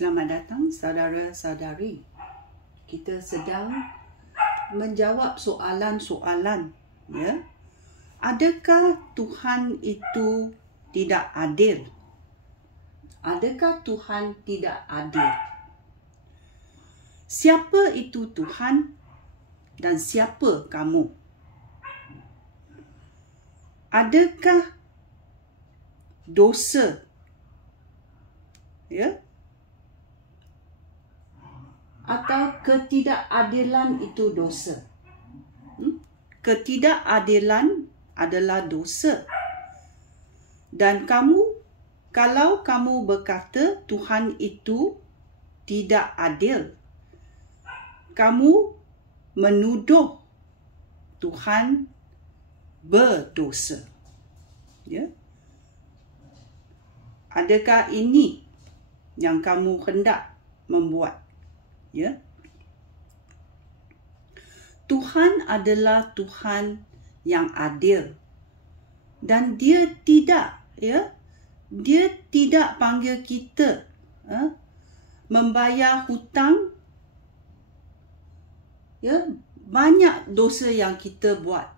Selamat datang saudara-saudari. Kita sedang menjawab soalan-soalan, ya. Adakah Tuhan itu tidak adil? Adakah Tuhan tidak adil? Siapa itu Tuhan dan siapa kamu? Adakah dosa, ya, atau ketidakadilan itu dosa? Ketidakadilan adalah dosa. Dan kalau kamu berkata Tuhan itu tidak adil, kamu menuduh Tuhan berdosa. Ya? Adakah ini yang kamu hendak membuat? Ya? Tuhan adalah Tuhan yang adil. Dan dia tidak, ya, dia tidak panggil kita membayar hutang. Ya, banyak dosa yang kita buat.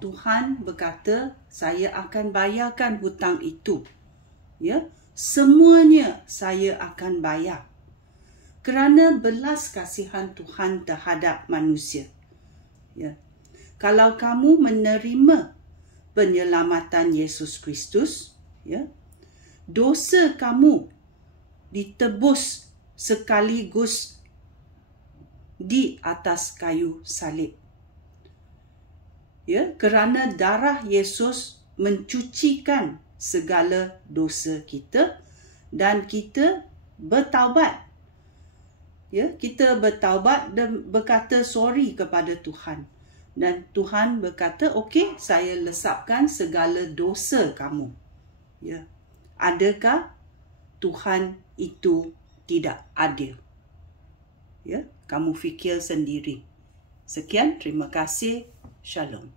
Tuhan berkata, saya akan bayarkan hutang itu. Ya, semuanya saya akan bayar. Kerana belas kasihan Tuhan terhadap manusia. Ya. Kalau kamu menerima penyelamatan Yesus Kristus, ya, dosa kamu ditebus sekaligus di atas kayu salib. Ya, kerana darah Yesus mencucikan segala dosa kita dan kita bertaubat. Ya, kita bertaubat dan berkata sorry kepada Tuhan. Dan Tuhan berkata, okey, saya lesapkan segala dosa kamu. Ya. Adakah Tuhan itu tidak adil? Ya, kamu fikir sendiri. Sekian, terima kasih. Shalom.